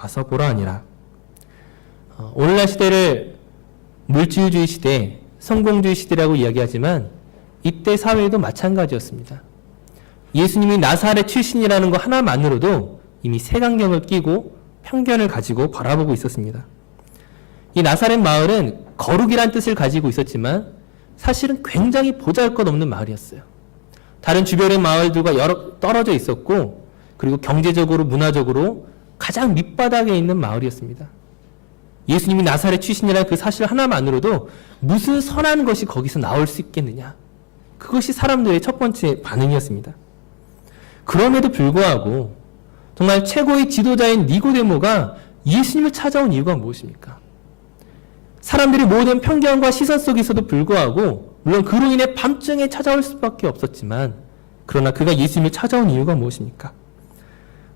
와서 보라 하니라. 오늘날 시대를 물질주의 시대, 성공주의 시대라고 이야기하지만 이때 사회도 마찬가지였습니다. 예수님이 나사렛 출신이라는 것 하나만으로도 이미 색안경을 끼고 편견을 가지고 바라보고 있었습니다. 이 나사렛 마을은 거룩이란 뜻을 가지고 있었지만 사실은 굉장히 보잘것없는 마을이었어요. 다른 주변의 마을들과 떨어져 있었고, 그리고 경제적으로 문화적으로 가장 밑바닥에 있는 마을이었습니다. 예수님이 나사렛 출신이라는 그 사실 하나만으로도 무슨 선한 것이 거기서 나올 수 있겠느냐, 그것이 사람들의 첫 번째 반응이었습니다. 그럼에도 불구하고 정말 최고의 지도자인 니고데모가 예수님을 찾아온 이유가 무엇입니까? 사람들이 모든 편견과 시선 속에서도 불구하고, 물론 그로 인해 밤중에 찾아올 수밖에 없었지만, 그러나 그가 예수님을 찾아온 이유가 무엇입니까?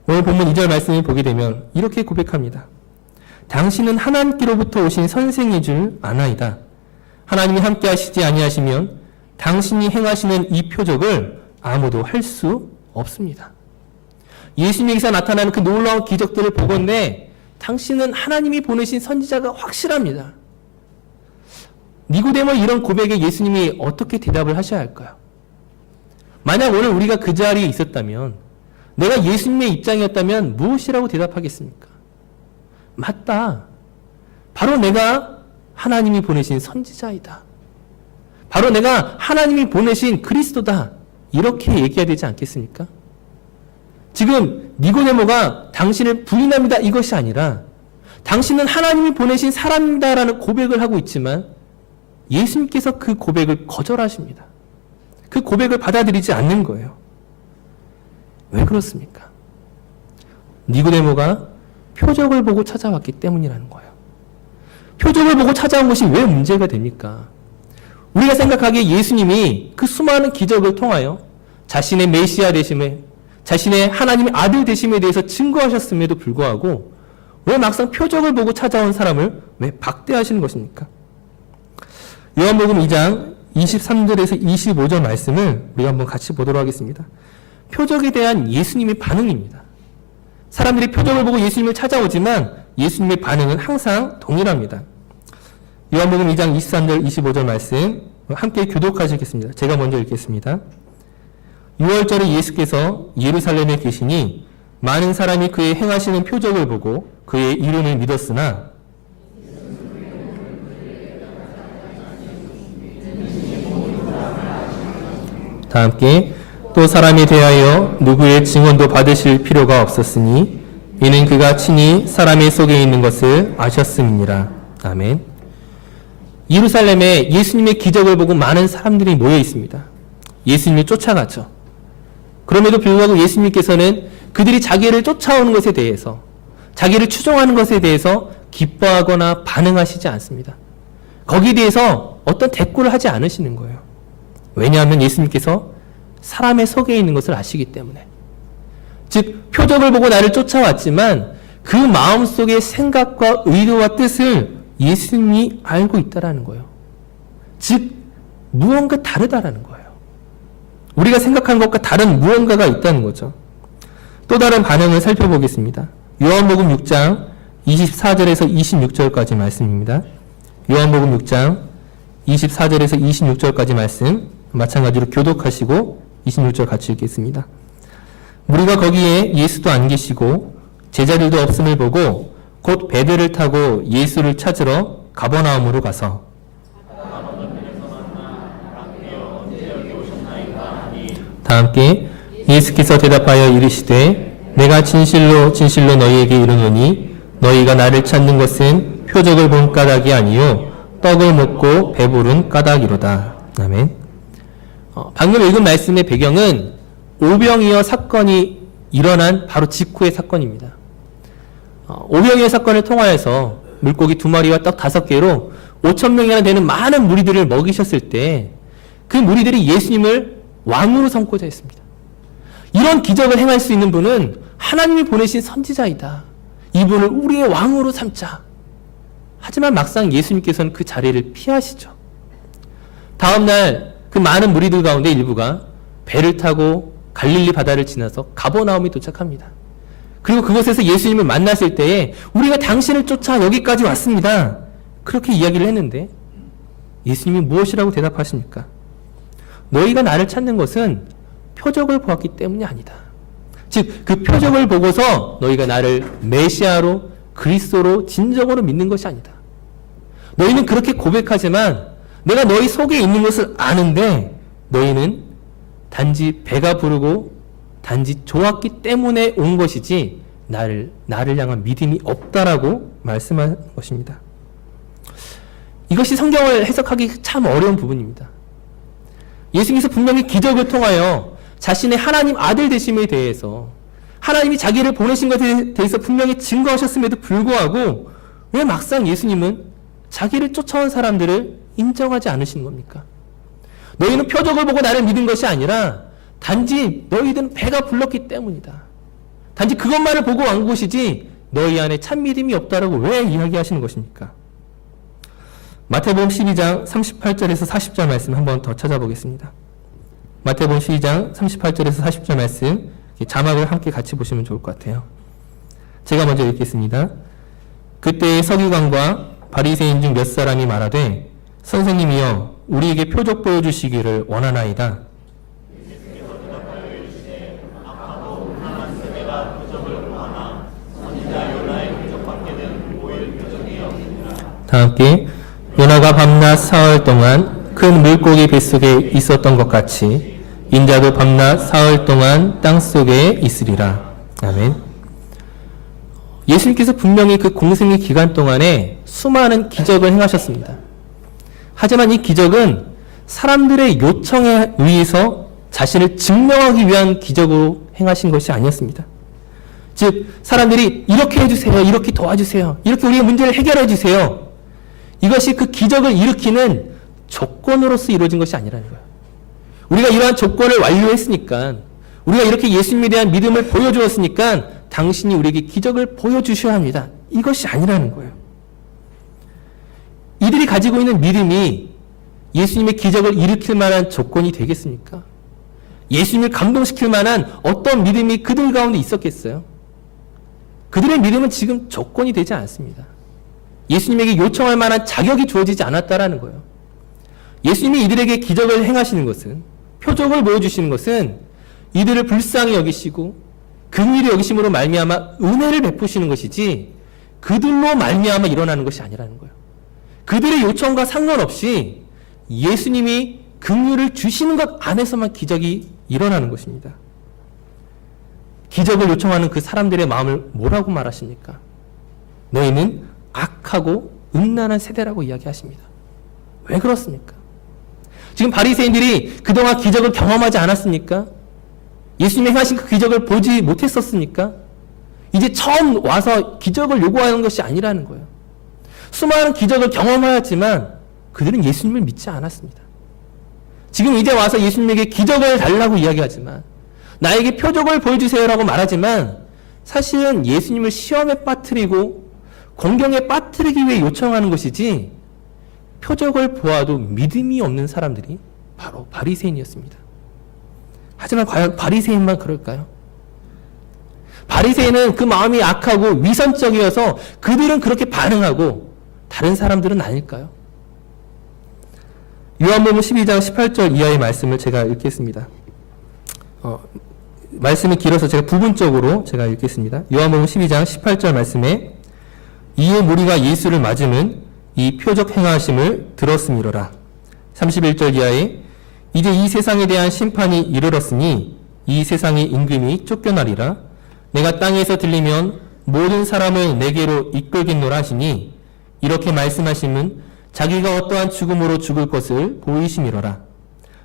오늘 본문 2절 말씀을 보게 되면 이렇게 고백합니다. 당신은 하나님께로부터 오신 선생인 줄 아나이다. 하나님이 함께 하시지 아니하시면 당신이 행하시는 이 표적을 아무도 할 수 없습니다. 예수님에게서 나타나는 그 놀라운 기적들을 보건대 당신은 하나님이 보내신 선지자가 확실합니다. 니고데모의 이런 고백에 예수님이 어떻게 대답을 하셔야 할까요? 만약 오늘 우리가 그 자리에 있었다면, 내가 예수님의 입장이었다면 무엇이라고 대답하겠습니까? 맞다. 바로 내가 하나님이 보내신 선지자이다. 바로 내가 하나님이 보내신 그리스도다. 이렇게 얘기해야 되지 않겠습니까? 지금 니고데모가 당신을 부인합니다, 이것이 아니라 당신은 하나님이 보내신 사람이다라는 고백을 하고 있지만 예수님께서 그 고백을 거절하십니다. 그 고백을 받아들이지 않는 거예요. 왜 그렇습니까? 니고데모가 표적을 보고 찾아왔기 때문이라는 거예요. 표적을 보고 찾아온 것이 왜 문제가 됩니까? 우리가 생각하기에 예수님이 그 수많은 기적을 통하여 자신의 메시아 되심에, 자신의 하나님의 아들 되심에 대해서 증거하셨음에도 불구하고 왜 막상 표적을 보고 찾아온 사람을 왜 박대하시는 것입니까? 요한복음 2장 23절에서 25절 말씀을 우리가 한번 같이 보도록 하겠습니다. 표적에 대한 예수님의 반응입니다. 사람들이 표적을 보고 예수님을 찾아오지만 예수님의 반응은 항상 동일합니다. 요한복음 2장 23절 25절 말씀 함께 교독하시겠습니다. 제가 먼저 읽겠습니다. 6월절에 예수께서 예루살렘에 계시니 많은 사람이 그의 행하시는 표적을 보고 그의 이름을 믿었으나 다 함께 또 사람에 대하여 누구의 증언도 받으실 필요가 없었으니 이는 그가 친히 사람의 속에 있는 것을 아셨음이니라. 아멘. 예루살렘에 예수님의 기적을 보고 많은 사람들이 모여 있습니다. 예수님을 쫓아가죠. 그럼에도 불구하고 예수님께서는 그들이 자기를 쫓아오는 것에 대해서, 자기를 추종하는 것에 대해서 기뻐하거나 반응하시지 않습니다. 거기에 대해서 어떤 대꾸를 하지 않으시는 거예요. 왜냐하면 예수님께서 사람의 속에 있는 것을 아시기 때문에. 즉, 표적을 보고 나를 쫓아왔지만 그 마음속의 생각과 의도와 뜻을 예수님이 알고 있다라는 거예요. 즉, 무언가 다르다라는 거예요. 우리가 생각한 것과 다른 무언가가 있다는 거죠. 또 다른 반응을 살펴보겠습니다. 요한복음 6장 24절에서 26절까지 말씀입니다. 요한복음 6장 24절에서 26절까지 말씀 마찬가지로 교독하시고 26절 같이 읽겠습니다. 무리가 거기에 예수도 안 계시고 제자들도 없음을 보고 곧 배들을 타고 예수를 찾으러 가버나움으로 가서 다 함께 예수께서 대답하여 이르시되 내가 진실로 진실로 너희에게 이르노니 너희가 나를 찾는 것은 표적을 본 까닭이 아니요 떡을 먹고 배부른 까닭이로다. 아멘. 방금 읽은 말씀의 배경은 오병이어 사건이 일어난 바로 직후의 사건입니다. 오병이어 사건을 통하여서 물고기 2마리와 떡 5개로 5,000명이나 되는 많은 무리들을 먹이셨을 때 그 무리들이 예수님을 왕으로 삼고자 했습니다. 이런 기적을 행할 수 있는 분은 하나님이 보내신 선지자이다. 이분을 우리의 왕으로 삼자. 하지만 막상 예수님께서는 그 자리를 피하시죠. 다음날 그 많은 무리들 가운데 일부가 배를 타고 갈릴리 바다를 지나서 가버나움에 도착합니다. 그리고 그곳에서 예수님을 만났을 때에 우리가 당신을 쫓아 여기까지 왔습니다. 그렇게 이야기를 했는데 예수님이 무엇이라고 대답하십니까? 너희가 나를 찾는 것은 표적을 보았기 때문이 아니다. 즉, 그 표적을 보고서 너희가 나를 메시아로 그리스도로 진정으로 믿는 것이 아니다. 너희는 그렇게 고백하지만 내가 너희 속에 있는 것을 아는데 너희는 단지 배가 부르고 단지 좋았기 때문에 온 것이지 나를 향한 믿음이 없다라고 말씀한 것입니다. 이것이 성경을 해석하기 참 어려운 부분입니다. 예수님께서 분명히 기적을 통하여 자신의 하나님 아들 되심에 대해서 하나님이 자기를 보내신 것에 대해서 분명히 증거하셨음에도 불구하고 왜 막상 예수님은 자기를 쫓아온 사람들을 인정하지 않으시는 겁니까? 너희는 표적을 보고 나를 믿은 것이 아니라 단지 너희들은 배가 불렀기 때문이다. 단지 그것만을 보고 온 것이지 너희 안에 참 믿음이 없다라고 왜 이야기하시는 것입니까? 마태복음 12장 38절에서 40절 말씀 한번 더 찾아보겠습니다. 마태복음 12장 38절에서 40절 말씀 자막을 함께 같이 보시면 좋을 것 같아요. 제가 먼저 읽겠습니다. 그때 서기관과 바리새인 중 몇 사람이 말하되 선생님이여 우리에게 표적 보여주시기를 원하나이다. 다 함께 요나가 밤낮 사흘 동안 큰 물고기 뱃속에 있었던 것 같이 인자도 밤낮 사흘 동안 땅속에 있으리라. 아멘. 예수님께서 분명히 그 공생의 기간 동안에 수많은 기적을 행하셨습니다. 하지만 이 기적은 사람들의 요청에 의해서 자신을 증명하기 위한 기적으로 행하신 것이 아니었습니다. 즉 사람들이 이렇게 해주세요, 이렇게 도와주세요, 이렇게 우리의 문제를 해결해 주세요, 이것이 그 기적을 일으키는 조건으로서 이루어진 것이 아니라는 거예요. 우리가 이러한 조건을 완료했으니까, 우리가 이렇게 예수님에 대한 믿음을 보여주었으니까 당신이 우리에게 기적을 보여주셔야 합니다. 이것이 아니라는 거예요. 이들이 가지고 있는 믿음이 예수님의 기적을 일으킬 만한 조건이 되겠습니까? 예수님을 감동시킬 만한 어떤 믿음이 그들 가운데 있었겠어요? 그들의 믿음은 지금 조건이 되지 않습니다. 예수님에게 요청할 만한 자격이 주어지지 않았다라는 거예요. 예수님이 이들에게 기적을 행하시는 것은, 표적을 보여주시는 것은 이들을 불쌍히 여기시고 긍휼히 여기심으로 말미암아 은혜를 베푸시는 것이지 그들로 말미암아 일어나는 것이 아니라는 거예요. 그들의 요청과 상관없이 예수님이 긍휼을 주시는 것 안에서만 기적이 일어나는 것입니다. 기적을 요청하는 그 사람들의 마음을 뭐라고 말하십니까? 너희는 악하고 음란한 세대라고 이야기하십니다. 왜 그렇습니까? 지금 바리새인들이 그동안 기적을 경험하지 않았습니까? 예수님이 행하신 그 기적을 보지 못했었습니까? 이제 처음 와서 기적을 요구하는 것이 아니라는 거예요. 수많은 기적을 경험하였지만 그들은 예수님을 믿지 않았습니다. 지금 이제 와서 예수님에게 기적을 달라고 이야기하지만, 나에게 표적을 보여주세요라고 말하지만 사실은 예수님을 시험에 빠뜨리고 공경에 빠뜨리기 위해 요청하는 것이지, 표적을 보아도 믿음이 없는 사람들이 바로 바리새인이었습니다. 하지만 과연 바리새인만 그럴까요? 바리새인은 그 마음이 악하고 위선적이어서 그들은 그렇게 반응하고 다른 사람들은 아닐까요? 요한복음 12장 18절 이하의 말씀을 제가 읽겠습니다. 말씀이 길어서 제가 부분적으로 제가 읽겠습니다. 요한복음 12장 18절 말씀에 이에 무리가 예수를 맞으면 이 표적 행하심을 들었음이로라. 31절 이하에 이제 이 세상에 대한 심판이 이르렀으니 이 세상의 임금이 쫓겨나리라. 내가 땅에서 들리면 모든 사람을 내게로 이끌겠노라 하시니 이렇게 말씀하심은 자기가 어떠한 죽음으로 죽을 것을 보이심이로라.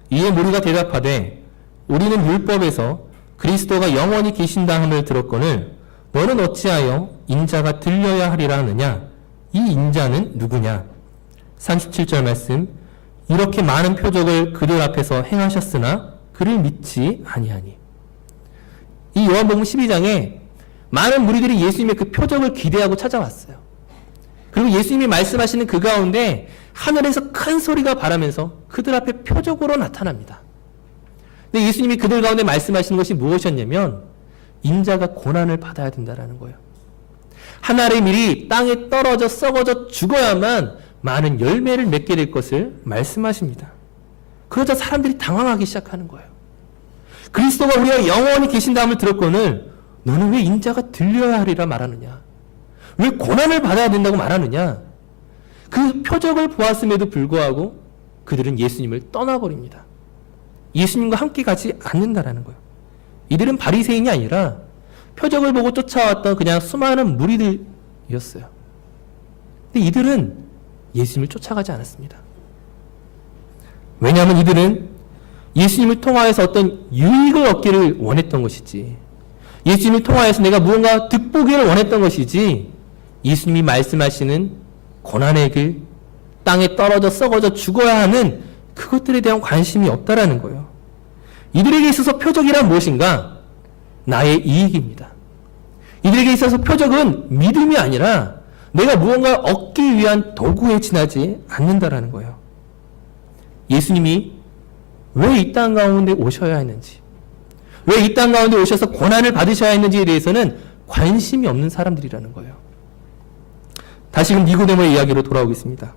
이에 무리가 대답하되 우리는 율법에서 그리스도가 영원히 계신다 함을 들었거늘 너는 어찌하여 인자가 들려야 하리라 하느냐? 이 인자는 누구냐? 37절 말씀 이렇게 많은 표적을 그들 앞에서 행하셨으나 그를 믿지 아니하니. 이 요한복음 12장에 많은 무리들이 예수님의 그 표적을 기대하고 찾아왔어요. 그리고 예수님이 말씀하시는 그 가운데 하늘에서 큰 소리가 바라면서 그들 앞에 표적으로 나타납니다. 근데 예수님이 그들 가운데 말씀하시는 것이 무엇이었냐면 인자가 고난을 받아야 된다라는 거예요. 하나의 밀이 땅에 떨어져 썩어져 죽어야만 많은 열매를 맺게 될 것을 말씀하십니다. 그러자 사람들이 당황하기 시작하는 거예요. 그리스도가 우리가 영원히 계신다함을 들었거늘 너는 왜 인자가 들려야 하리라 말하느냐? 왜 고난을 받아야 된다고 말하느냐? 그 표적을 보았음에도 불구하고 그들은 예수님을 떠나버립니다. 예수님과 함께 가지 않는다라는 거예요. 이들은 바리새인이 아니라 표적을 보고 쫓아왔던 그냥 수많은 무리들이었어요. 근데 이들은 예수님을 쫓아가지 않았습니다. 왜냐하면 이들은 예수님을 통하여서 어떤 유익을 얻기를 원했던 것이지, 예수님을 통하여서 내가 무언가 득보기를 원했던 것이지, 예수님이 말씀하시는 고난의 길, 땅에 떨어져 썩어져 죽어야 하는 그것들에 대한 관심이 없다라는 거예요. 이들에게 있어서 표적이란 무엇인가? 나의 이익입니다. 이들에게 있어서 표적은 믿음이 아니라 내가 무언가 얻기 위한 도구에 지나지 않는다라는 거예요. 예수님이 왜 이 땅 가운데 오셔야 했는지, 왜 이 땅 가운데 오셔서 고난을 받으셔야 했는지에 대해서는 관심이 없는 사람들이라는 거예요. 다시금 니고데모의 이야기로 돌아오겠습니다.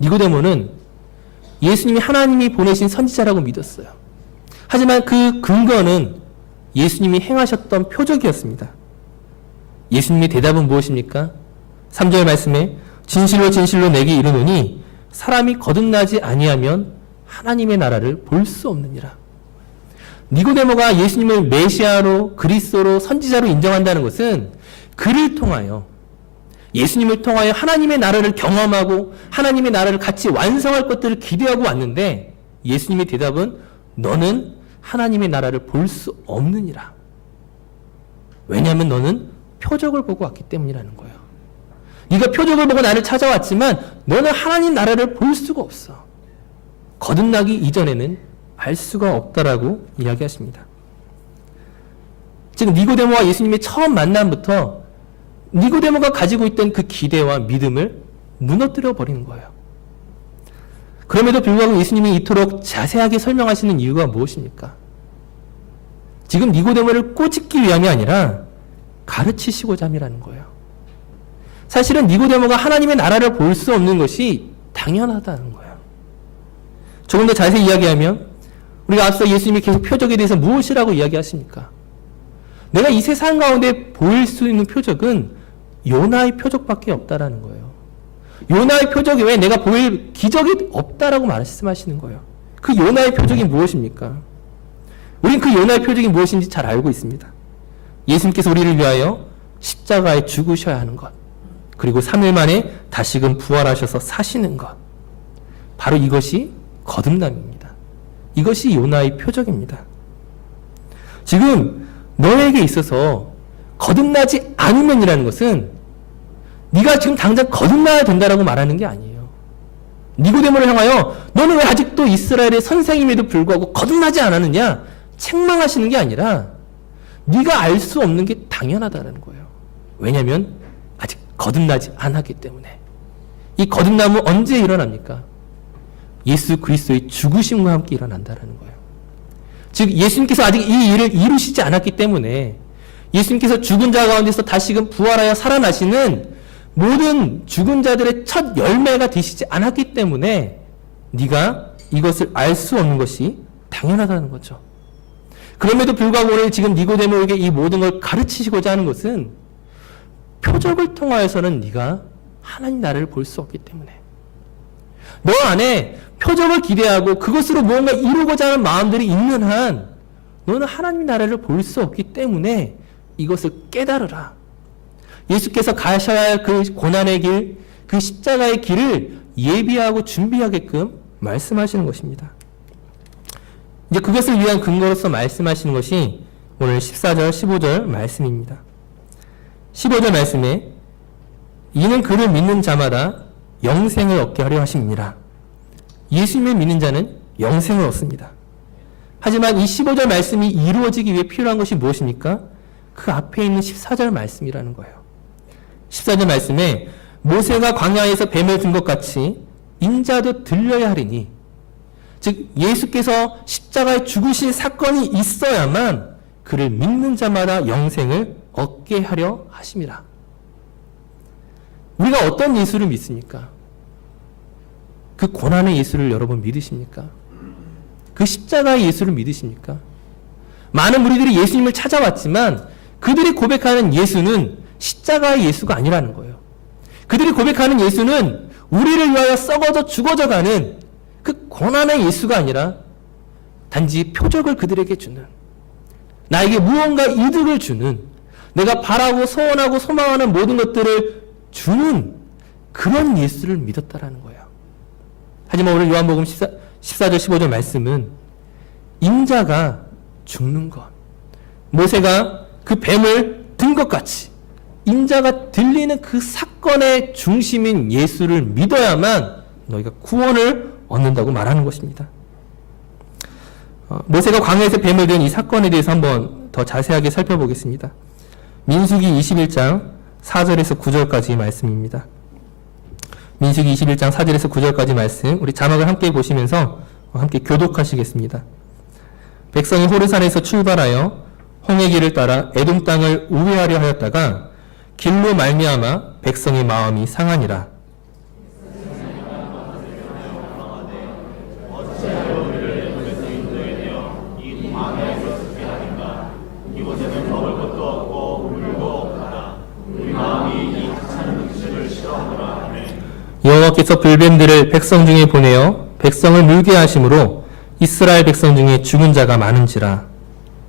니고데모는 예수님이 하나님이 보내신 선지자라고 믿었어요. 하지만 그 근거는 예수님이 행하셨던 표적이었습니다. 예수님의 대답은 무엇입니까? 3절 말씀에 진실로 진실로 내게 이르노니 사람이 거듭나지 아니하면 하나님의 나라를 볼 수 없느니라. 니고데모가 예수님을 메시아로, 그리스도로, 선지자로 인정한다는 것은 그를 통하여, 예수님을 통하여 하나님의 나라를 경험하고 하나님의 나라를 같이 완성할 것들을 기대하고 왔는데, 예수님의 대답은 너는 하나님의 나라를 볼 수 없느니라. 왜냐하면 너는 표적을 보고 왔기 때문이라는 거예요. 네가 표적을 보고 나를 찾아왔지만 너는 하나님 나라를 볼 수가 없어. 거듭나기 이전에는 알 수가 없다라고 이야기하십니다. 즉 니고데모와 예수님의 처음 만남부터 니고데모가 가지고 있던 그 기대와 믿음을 무너뜨려 버리는 거예요. 그럼에도 불구하고 예수님이 이토록 자세하게 설명하시는 이유가 무엇입니까? 지금 니고데모를 꼬집기 위함이 아니라 가르치시고자 함이라는 거예요. 사실은 니고데모가 하나님의 나라를 볼 수 없는 것이 당연하다는 거예요. 조금 더 자세히 이야기하면 우리가 앞서 예수님이 계속 표적에 대해서 무엇이라고 이야기하십니까? 내가 이 세상 가운데 보일 수 있는 표적은 요나의 표적밖에 없다라는 거예요. 요나의 표적 외에 내가 보일 기적이 없다라고 말씀하시는 거예요. 그 요나의 표적이 무엇입니까? 우린 그 요나의 표적이 무엇인지 잘 알고 있습니다. 예수님께서 우리를 위하여 십자가에 죽으셔야 하는 것, 그리고 3일 만에 다시금 부활하셔서 사시는 것, 바로 이것이 거듭남입니다. 이것이 요나의 표적입니다. 지금 너에게 있어서 거듭나지 않으면이라는 것은 네가 지금 당장 거듭나야 된다라고 말하는 게 아니에요. 니고데모를 향하여 너는 왜 아직도 이스라엘의 선생임에도 불구하고 거듭나지 않았느냐 책망하시는 게 아니라 네가 알 수 없는 게 당연하다는 거예요. 왜냐하면 아직 거듭나지 않았기 때문에. 이 거듭남은 언제 일어납니까? 예수 그리스도의 죽으심과 함께 일어난다는 거예요. 즉 예수님께서 아직 이 일을 이루시지 않았기 때문에, 예수님께서 죽은 자 가운데서 다시금 부활하여 살아나시는 모든 죽은 자들의 첫 열매가 되시지 않았기 때문에 네가 이것을 알 수 없는 것이 당연하다는 거죠. 그럼에도 불구하고 오늘 지금 니고데모에게 이 모든 걸 가르치시고자 하는 것은 표적을 통하여서는 네가 하나님 나라를 볼 수 없기 때문에, 너 안에 표적을 기대하고 그것으로 무언가 이루고자 하는 마음들이 있는 한 너는 하나님 나라를 볼 수 없기 때문에 이것을 깨달으라. 예수께서 가셔야 할 그 고난의 길, 그 십자가의 길을 예비하고 준비하게끔 말씀하시는 것입니다. 이제 그것을 위한 근거로서 말씀하시는 것이 오늘 14절, 15절 말씀입니다. 15절 말씀에 이는 그를 믿는 자마다 영생을 얻게 하려 하심이니라. 예수님을 믿는 자는 영생을 얻습니다. 하지만 이 15절 말씀이 이루어지기 위해 필요한 것이 무엇입니까? 그 앞에 있는 14절 말씀이라는 거예요. 14절 말씀에 모세가 광야에서 뱀을 든 것 같이 인자도 들려야 하리니, 즉 예수께서 십자가에 죽으신 사건이 있어야만 그를 믿는 자마다 영생을 얻게 하려 하심이라. 우리가 어떤 예수를 믿습니까? 그 고난의 예수를 여러분 믿으십니까? 그 십자가의 예수를 믿으십니까? 많은 무리들이 예수님을 찾아왔지만 그들이 고백하는 예수는 십자가의 예수가 아니라는 거예요. 그들이 고백하는 예수는 우리를 위하여 썩어져 죽어져 가는 그 고난의 예수가 아니라 단지 표적을 그들에게 주는, 나에게 무언가 이득을 주는, 내가 바라고 소원하고 소망하는 모든 것들을 주는 그런 예수를 믿었다라는 거예요. 하지만 오늘 요한복음 14절 15절 말씀은 인자가 죽는 것, 모세가 그 뱀을 든 것 같이 인자가 들리는 그 사건의 중심인 예수를 믿어야만 너희가 구원을 얻는다고 말하는 것입니다. 모세가 광야에서 뱀을 든 이 사건에 대해서 한번 더 자세하게 살펴보겠습니다. 민수기 21장 4절에서 9절까지 말씀입니다. 민수기 21장 4절에서 9절까지 말씀, 우리 자막을 함께 보시면서 함께 교독하시겠습니다. 백성이 호르산에서 출발하여 홍해 길을 따라 에돔 땅을 우회하려 하였다가 길로 말미암아 백성의 마음이 상하니라. 여호와께서 불뱀들을 백성 중에 보내어 백성을 물게 하심으로 이스라엘 백성 중에 죽은 자가 많은지라.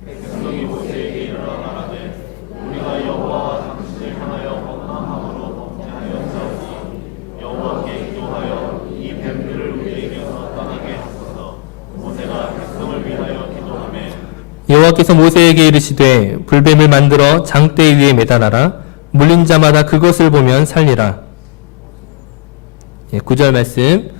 백성이 모세에게 일어나 말하되 우리가 여호와와 당신을 향하여 범함으로 범죄하였사오니 여호와께 기도하여 이 뱀들을 우리에게서 떠나게 하소서. 모세가 백성을 위하여 기도하매 여호와께서 모세에게 이르시되 불뱀을 만들어 장대 위에 매달아라. 물린 자마다 그것을 보면 살리라. 9절 말씀,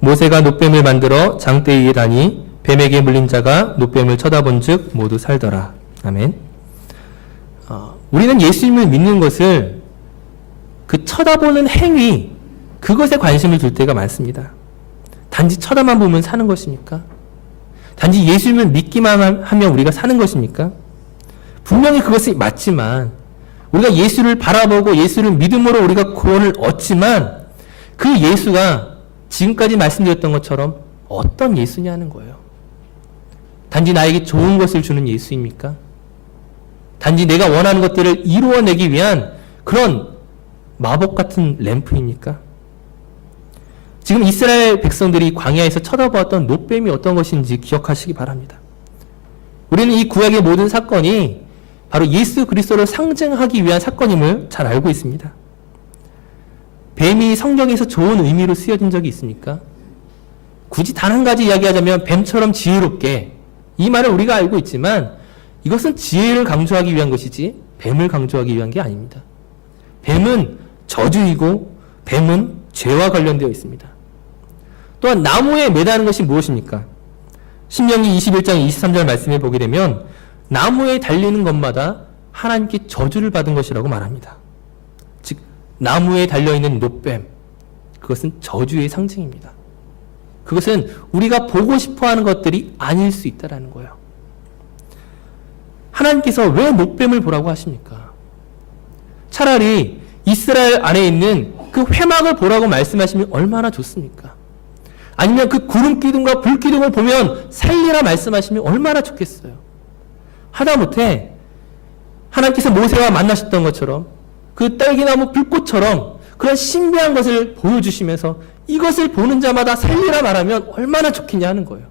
모세가 놋뱀을 만들어 장대 위에 다니 뱀에게 물린 자가 놋뱀을 쳐다본 즉 모두 살더라. 아멘. 우리는 예수님을 믿는 것을 그 쳐다보는 행위, 그것에 관심을 둘 때가 많습니다. 단지 쳐다만 보면 사는 것입니까? 단지 예수님을 믿기만 하면 우리가 사는 것입니까? 분명히 그것이 맞지만 우리가 예수를 바라보고 예수를 믿음으로 우리가 구원을 얻지만 그 예수가 지금까지 말씀드렸던 것처럼 어떤 예수냐는 거예요. 단지 나에게 좋은 것을 주는 예수입니까? 단지 내가 원하는 것들을 이루어내기 위한 그런 마법 같은 램프입니까? 지금 이스라엘 백성들이 광야에서 쳐다보았던 놋뱀이 어떤 것인지 기억하시기 바랍니다. 우리는 이 구약의 모든 사건이 바로 예수 그리스도를 상징하기 위한 사건임을 잘 알고 있습니다. 뱀이 성경에서 좋은 의미로 쓰여진 적이 있습니까? 굳이 단 한 가지 이야기하자면 뱀처럼 지혜롭게, 이 말을 우리가 알고 있지만 이것은 지혜를 강조하기 위한 것이지 뱀을 강조하기 위한 게 아닙니다. 뱀은 저주이고 뱀은 죄와 관련되어 있습니다. 또한 나무에 매다는 것이 무엇입니까? 신명기 21장 23절 말씀에 보게 되면 나무에 달리는 것마다 하나님께 저주를 받은 것이라고 말합니다. 즉 나무에 달려있는 놋뱀, 그것은 저주의 상징입니다. 그것은 우리가 보고 싶어하는 것들이 아닐 수 있다는 거예요. 하나님께서 왜 놋뱀을 보라고 하십니까? 차라리 이스라엘 안에 있는 그 회막을 보라고 말씀하시면 얼마나 좋습니까? 아니면 그 구름 기둥과 불 기둥을 보면 살리라 말씀하시면 얼마나 좋겠어요. 하다못해 하나님께서 모세와 만나셨던 것처럼 그 딸기나무 불꽃처럼 그런 신비한 것을 보여주시면서 이것을 보는 자마다 살리라 말하면 얼마나 좋겠냐 하는 거예요.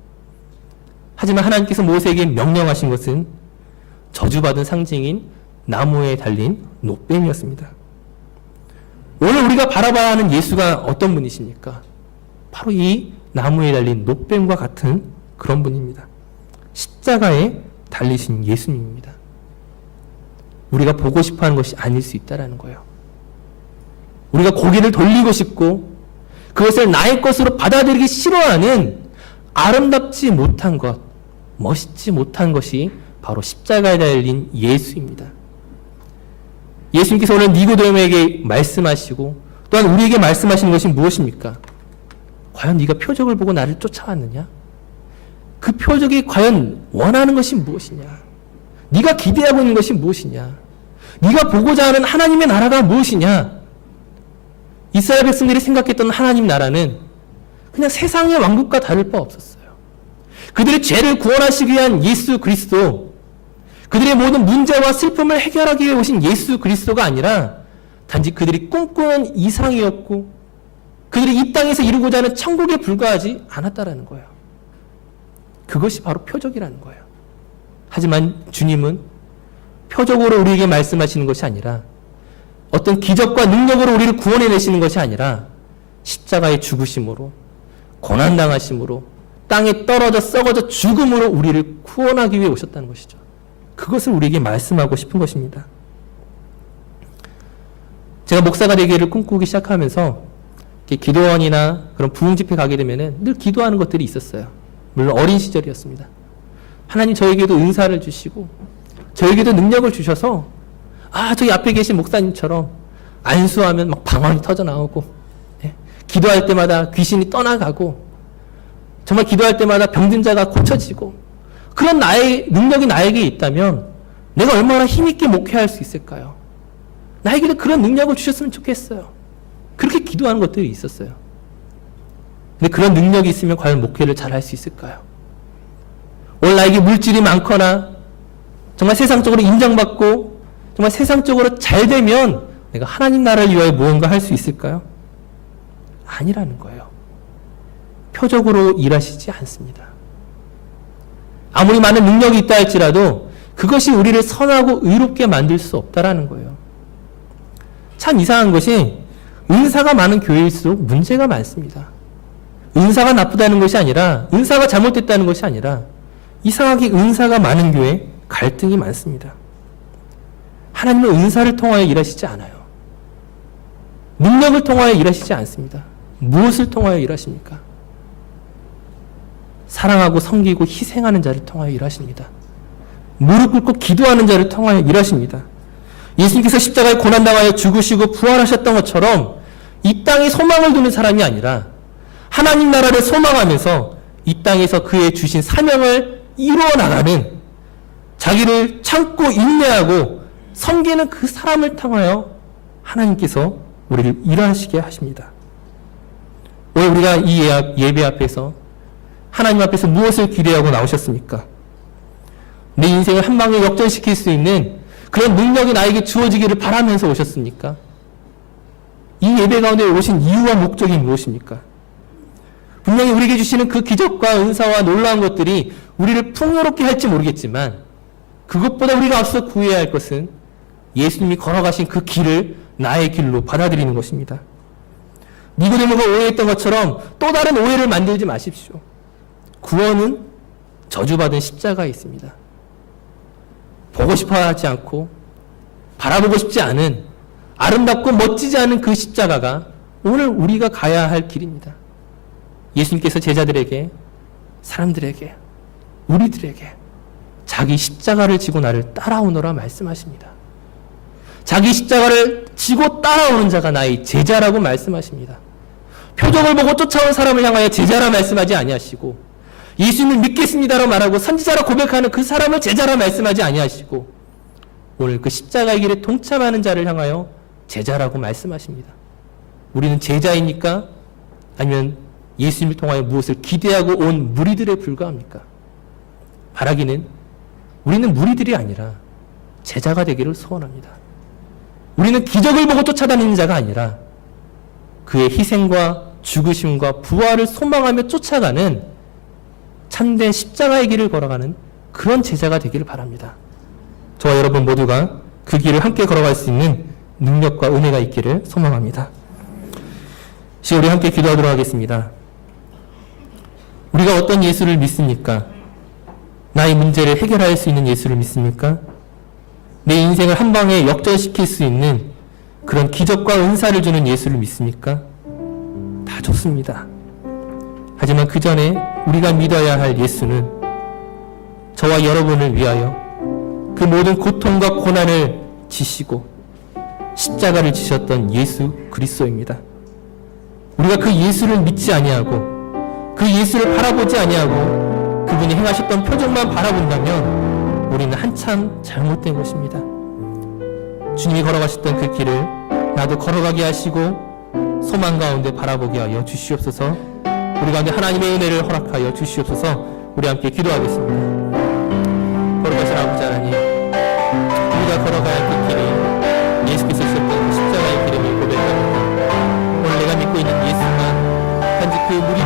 하지만 하나님께서 모세에게 명령하신 것은 저주받은 상징인 나무에 달린 놋뱀이었습니다. 오늘 우리가 바라봐야 하는 예수가 어떤 분이십니까? 바로 이 나무에 달린 놋뱀과 같은 그런 분입니다. 십자가에 달리신 예수님입니다. 우리가 보고 싶어하는 것이 아닐 수 있다는 거예요. 우리가 고개를 돌리고 싶고 그것을 나의 것으로 받아들이기 싫어하는 아름답지 못한 것, 멋있지 못한 것이 바로 십자가에 달린 예수입니다. 예수님께서 오늘 니고데모에게 말씀하시고 또한 우리에게 말씀하시는 것이 무엇입니까? 과연 네가 표적을 보고 나를 쫓아왔느냐? 그 표적이 과연 원하는 것이 무엇이냐? 네가 기대하고 있는 것이 무엇이냐? 네가 보고자 하는 하나님의 나라가 무엇이냐? 이스라엘 백성들이 생각했던 하나님 나라는 그냥 세상의 왕국과 다를 바 없었어요. 그들의 죄를 구원하시기 위한 예수 그리스도, 그들의 모든 문제와 슬픔을 해결하기 위해 오신 예수 그리스도가 아니라 단지 그들이 꿈꾸는 이상이었고 그들이 이 땅에서 이루고자 하는 천국에 불과하지 않았다라는 거예요. 그것이 바로 표적이라는 거예요. 하지만 주님은 표적으로 우리에게 말씀하시는 것이 아니라 어떤 기적과 능력으로 우리를 구원해내시는 것이 아니라 십자가의 죽으심으로, 고난당하심으로, 땅에 떨어져 썩어져 죽음으로 우리를 구원하기 위해 오셨다는 것이죠. 그것을 우리에게 말씀하고 싶은 것입니다. 제가 목사가 되기를 꿈꾸기 시작하면서 기도원이나 그런 부흥집회 가게 되면 늘 기도하는 것들이 있었어요. 물론 어린 시절이었습니다. 하나님 저에게도 은사를 주시고 저에게도 능력을 주셔서 저기 앞에 계신 목사님처럼 안수하면 막 방언이 터져 나오고, 기도할 때마다 귀신이 떠나가고, 정말 기도할 때마다 병든 자가 고쳐지고, 그런 나의 능력이 나에게 있다면 내가 얼마나 힘있게 목회할 수 있을까요? 나에게도 그런 능력을 주셨으면 좋겠어요. 그렇게 기도하는 것들이 있었어요. 근데 그런 능력이 있으면 과연 목회를 잘 할 수 있을까요? 오늘 나에게 물질이 많거나 정말 세상적으로 인정받고 정말 세상적으로 잘 되면 내가 하나님 나라를 위하여 무언가 할 수 있을까요? 아니라는 거예요. 표적으로 일하시지 않습니다. 아무리 많은 능력이 있다 할지라도 그것이 우리를 선하고 의롭게 만들 수 없다라는 거예요. 참 이상한 것이 은사가 많은 교회일수록 문제가 많습니다. 은사가 나쁘다는 것이 아니라, 은사가 잘못됐다는 것이 아니라 이상하게 은사가 많은 교회에 갈등이 많습니다. 하나님은 은사를 통하여 일하시지 않아요. 능력을 통하여 일하시지 않습니다. 무엇을 통하여 일하십니까? 사랑하고 섬기고 희생하는 자를 통하여 일하십니다. 무릎 꿇고 기도하는 자를 통하여 일하십니다. 예수님께서 십자가에 고난당하여 죽으시고 부활하셨던 것처럼 이 땅에 소망을 두는 사람이 아니라 하나님 나라를 소망하면서 이 땅에서 그의 주신 사명을 이루어 나가는, 자기를 참고 인내하고 섬기는 그 사람을 통하여 하나님께서 우리를 일하시게 하십니다. 왜 우리가 이 예배 앞에서 하나님 앞에서 무엇을 기대하고 나오셨습니까? 내 인생을 한 방에 역전시킬 수 있는 그런 능력이 나에게 주어지기를 바라면서 오셨습니까? 이 예배 가운데 오신 이유와 목적이 무엇입니까? 분명히 우리에게 주시는 그 기적과 은사와 놀라운 것들이 우리를 풍요롭게 할지 모르겠지만 그것보다 우리가 앞서 구해야 할 것은 예수님이 걸어가신 그 길을 나의 길로 받아들이는 것입니다. 니고데모가 오해했던 것처럼 또 다른 오해를 만들지 마십시오. 구원은 저주받은 십자가에 있습니다. 보고 싶어 하지 않고 바라보고 싶지 않은, 아름답고 멋지지 않은 그 십자가가 오늘 우리가 가야 할 길입니다. 예수님께서 제자들에게, 사람들에게, 우리들에게 자기 십자가를 지고 나를 따라오너라 말씀하십니다. 자기 십자가를 지고 따라오는 자가 나의 제자라고 말씀하십니다. 표적을 보고 쫓아온 사람을 향하여 제자라 말씀하지 아니하시고, 예수님을 믿겠습니다라고 말하고 선지자라 고백하는 그 사람을 제자라 말씀하지 아니하시고, 오늘 그 십자가의 길에 동참하는 자를 향하여 제자라고 말씀하십니다. 우리는 제자입니까? 아니면 예수님을 통하여 무엇을 기대하고 온 무리들에 불과합니까? 바라기는 우리는 무리들이 아니라 제자가 되기를 소원합니다. 우리는 기적을 보고 쫓아다니는 자가 아니라 그의 희생과 죽으심과 부활을 소망하며 쫓아가는 참된 십자가의 길을 걸어가는 그런 제자가 되기를 바랍니다. 저와 여러분 모두가 그 길을 함께 걸어갈 수 있는 능력과 은혜가 있기를 소망합니다. 우리 함께 기도하도록 하겠습니다. 우리가 어떤 예수를 믿습니까? 나의 문제를 해결할 수 있는 예수를 믿습니까? 내 인생을 한 방에 역전시킬 수 있는 그런 기적과 은사를 주는 예수를 믿습니까? 다 좋습니다. 하지만 그 전에 우리가 믿어야 할 예수는 저와 여러분을 위하여 그 모든 고통과 고난을 지시고 십자가를 지셨던 예수 그리스도입니다. 우리가 그 예수를 믿지 아니하고 그 예수를 바라보지 아니하고 그분이 행하셨던 표적만 바라본다면 우리는 한참 잘못된 것입니다. 주님이 걸어가셨던 그 길을 나도 걸어가게 하시고 소망 가운데 바라보게 하여 주시옵소서. 우리 가운데 하나님의 은혜를 허락하여 주시옵소서. 우리 함께 기도하겠습니다. 걸어가신 아버지 하나님, 우리가 걸어가야 할 그 길이 예수께서 주셨던 십자가의 길임을 고백합니다. 오늘 내가 믿고 있는 예수만 단지 그 무리